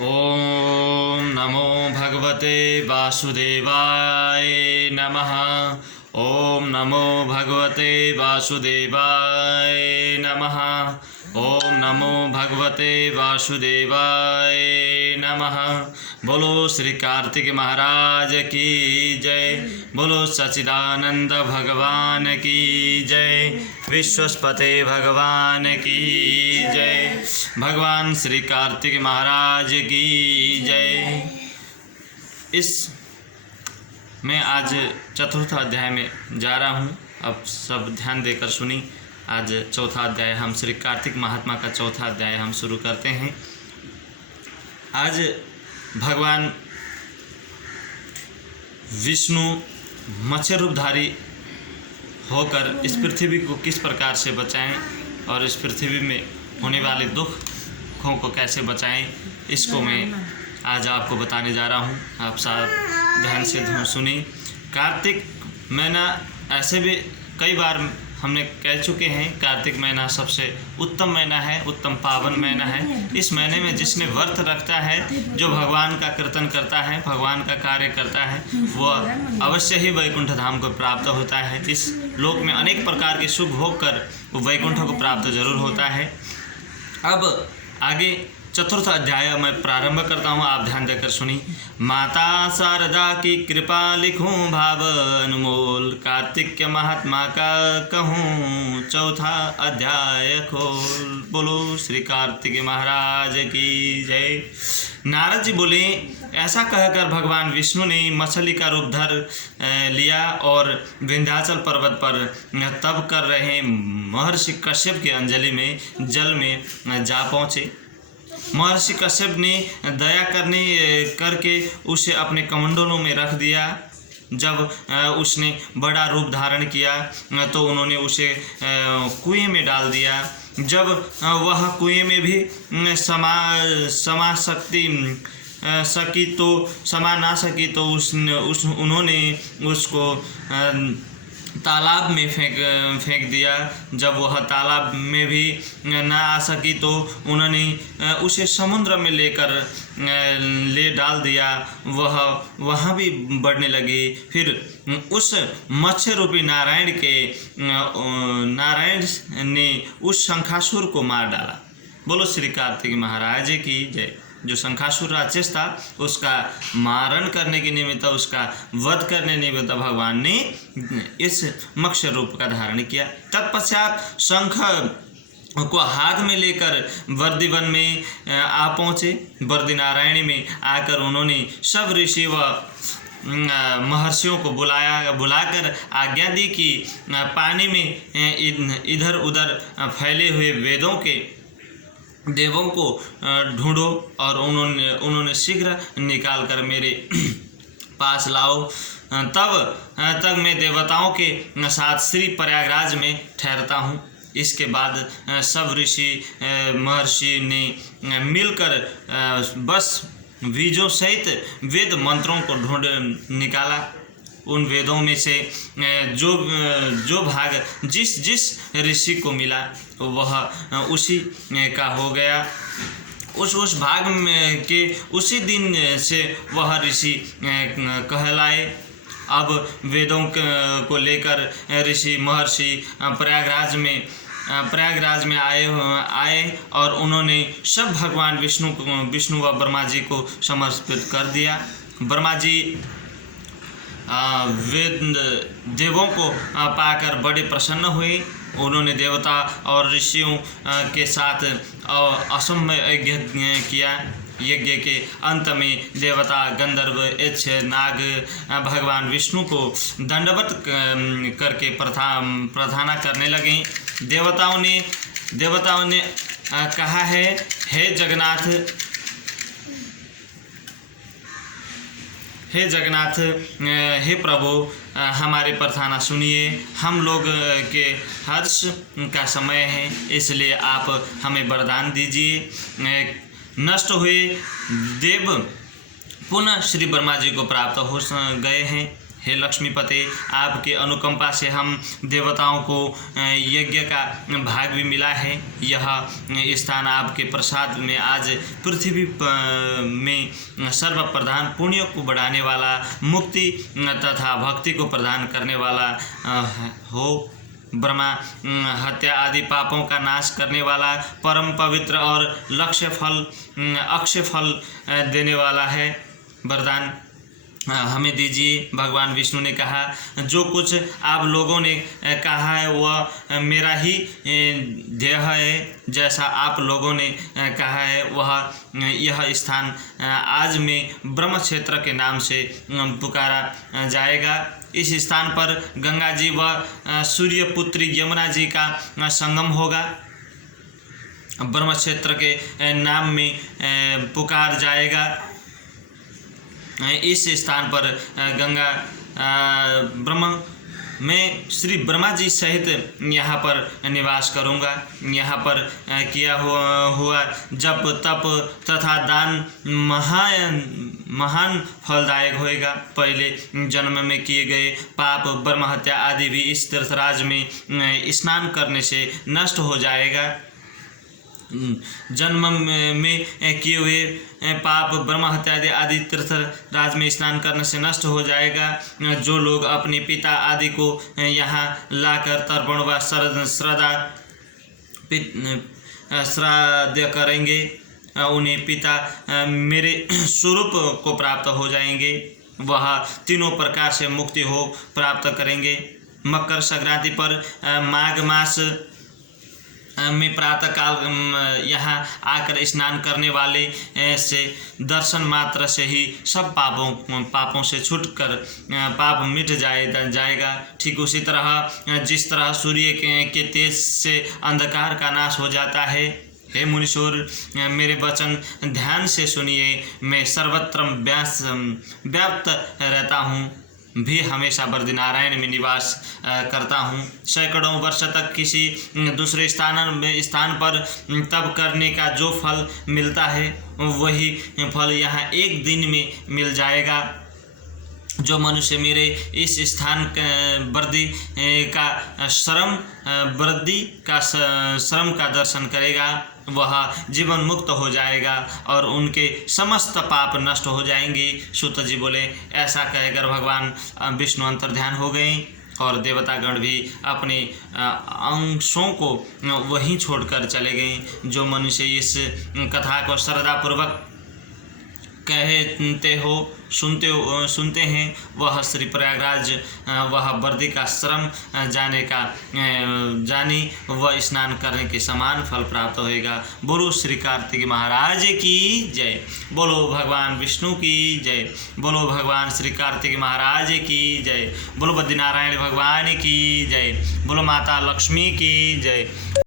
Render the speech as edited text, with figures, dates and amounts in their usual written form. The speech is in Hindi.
ओम नमो भगवते वासुदेवाय नमः। ओम नमो भगवते वासुदेवाय नमः। ओम नमो भगवते वासुदेवाय नमः। बोलो श्री कार्तिक महाराज की जय। बोलो सच्चिदानंद भगवान की जय। विश्वस्पते भगवान की जय। भगवान श्री कार्तिक महाराज की जय। मैं आज चतुर्थ अध्याय में जा रहा हूँ। अब सब ध्यान देकर सुनी। आज चौथा अध्याय हम श्री कार्तिक महात्मा का चौथा अध्याय हम शुरू करते हैं। आज भगवान विष्णु मत्स्य रूपधारी होकर इस पृथ्वी को किस प्रकार से बचाएं और इस पृथ्वी में होने वाले दुखों को कैसे बचाएं, इसको मैं आज आपको बताने जा रहा हूं। आप सब ध्यान से सुनिए। कार्तिक महीना ऐसे भी कई बार हमने कह चुके हैं, कार्तिक महीना सबसे उत्तम महीना है, उत्तम पावन महीना है। इस महीने में जिसने व्रत रखता है, जो भगवान का कीर्तन करता है, भगवान का कार्य करता है, वह अवश्य ही वैकुंठ धाम को प्राप्त होता है। इस लोक में अनेक प्रकार के सुख भोग कर वो वैकुंठ को प्राप्त जरूर होता है। अब आगे चतुर्थ अध्याय मैं प्रारंभ करता हूँ, आप ध्यान देकर सुनी। माता शारदा की कृपा लिखूं भाव अनमोल, कार्तिक महात्मा का कहूँ चौथा अध्याय खोल। बोलो श्री कार्तिक महाराज की जय। नारद जी बोले, ऐसा कहकर भगवान विष्णु ने मछली का रूप धर लिया और विंध्याचल पर्वत पर तप कर रहे महर्षि कश्यप की अंजलि में जल में जा पहुँचे। महर्षि कश्यप ने दया करके उसे अपने कमंडलों में रख दिया। जब उसने बड़ा रूप धारण किया तो उन्होंने उसे कुएं में डाल दिया। जब वह कुएं में भी समा ना सकी तो उन्होंने उसको तालाब में फेंक दिया। जब वह तालाब में भी ना आ सकी तो उन्होंने उसे समुद्र में ले डाल दिया। वह वहाँ भी बढ़ने लगी। फिर उस मत्स्य रूपी नारायण ने उस शंखासुर को मार डाला। बोलो श्री कार्तिक महाराज की जय। जो शंखासुर राक्षस था, उसका मारण करने के निमित्त, उसका वध करने निमित्त भगवान ने इस मत्स्य रूप का धारण किया। तत्पश्चात शंख को हाथ में लेकर वर्दिवन में आ पहुँचे। वर्दी नारायणी में आकर उन्होंने सब ऋषि व महर्षियों को बुलाकर आज्ञा दी कि पानी में इधर उधर फैले हुए वेदों के देवों को ढूंढो और उन्होंने शीघ्र निकाल कर मेरे पास लाओ। तब मैं देवताओं के साथ श्री प्रयागराज में ठहरता हूँ। इसके बाद सब ऋषि महर्षि ने मिलकर बस बीजों सहित वेद मंत्रों को ढूंढ निकाला। उन वेदों में से जो भाग जिस ऋषि को मिला वह उसी का हो गया। उस भाग में के उसी दिन से वह ऋषि कहलाए। अब वेदों को लेकर ऋषि महर्षि प्रयागराज में आए और उन्होंने सब भगवान विष्णु व ब्रह्मा जी को समर्पित कर दिया। ब्रह्मा जी वेद देवों को पाकर बड़े प्रसन्न हुए। उन्होंने देवता और ऋषियों के साथ असम यज्ञ किया। यज्ञ के अंत में देवता गंधर्व यक्ष नाग भगवान विष्णु को दंडवत करके प्रार्थना करने लगे। देवताओं ने कहा है, हे जगन्नाथ, हे प्रभु, हमारी प्रार्थना सुनिए। हम लोग के हर्ष का समय है, इसलिए आप हमें वरदान दीजिए। नष्ट हुए देव पुनः श्री ब्रह्मा जी को प्राप्त हो गए हैं। हे लक्ष्मीपते, आपके अनुकंपा से हम देवताओं को यज्ञ का भाग भी मिला है। यह स्थान आपके प्रसाद में आज पृथ्वी में सर्व प्रधान पुण्य को बढ़ाने वाला, मुक्ति तथा भक्ति को प्रदान करने वाला हो। ब्रह्मा हत्या आदि पापों का नाश करने वाला, परम पवित्र और अक्षय फल देने वाला है। वरदान हमें दीजिए। भगवान विष्णु ने कहा, जो कुछ आप लोगों ने कहा है वह मेरा ही ध्येय है। जैसा आप लोगों ने कहा है वह यह स्थान आज में ब्रह्म क्षेत्र के नाम से पुकारा जाएगा। इस स्थान पर गंगा जी व सूर्यपुत्री यमुना जी का संगम होगा। ब्रह्म क्षेत्र के नाम में पुकार जाएगा। इस स्थान पर गंगा ब्रह्म मैं श्री ब्रह्मा जी सहित यहाँ पर निवास करूँगा। यहाँ पर किया हुआ जप तप तथा दान महान फलदायक होएगा। पहले जन्म में किए गए पाप, ब्रह्म हत्या आदि भी इस तीर्थराज में स्नान करने से नष्ट हो जाएगा। जन्म में किए हुए पाप, ब्रह्म हत्या आदि तीर्थराज में स्नान करने से नष्ट हो जाएगा। जो लोग अपने पिता आदि को यहाँ लाकर तर्पण व श्राद्ध करेंगे, उन्हें पिता मेरे स्वरूप को प्राप्त हो जाएंगे। वह तीनों प्रकार से मुक्ति हो प्राप्त करेंगे। मकर संक्रांति पर माघ मास में प्रातः काल यहाँ आकर स्नान करने वाले से दर्शन मात्र से ही सब पापों से छूटकर पाप मिट जाएगा। ठीक उसी तरह जिस तरह सूर्य के तेज से अंधकार का नाश हो जाता है। हे मुनीश्वर, मेरे वचन ध्यान से सुनिए। मैं सर्वत्र व्याप्त रहता हूँ, भी हमेशा बद्रीनारायण में निवास करता हूँ। सैकड़ों वर्ष तक किसी दूसरे स्थान पर तप करने का जो फल मिलता है वही फल यहाँ एक दिन में मिल जाएगा। जो मनुष्य मेरे इस स्थान वृद्धि का श्रम का दर्शन करेगा वह जीवन मुक्त हो जाएगा और उनके समस्त पाप नष्ट हो जाएंगे। सूत जी बोले। ऐसा कहकर भगवान विष्णु अंतर्ध्यान हो गए और देवतागण भी अपने अंशों को वहीं छोड़कर चले गए। जो मनुष्य इस कथा को श्रद्धापूर्वक कहते हो सुनते हैं वह श्री प्रयागराज वह बर्दी का श्रम जाने व स्नान करने के समान फल प्राप्त होएगा। बोलो श्री कार्तिक महाराज की जय। बोलो भगवान विष्णु की जय। बोलो भगवान श्री कार्तिक महाराज की जय। बोलो बद्रीनारायण भगवान की जय। बोलो माता लक्ष्मी की जय।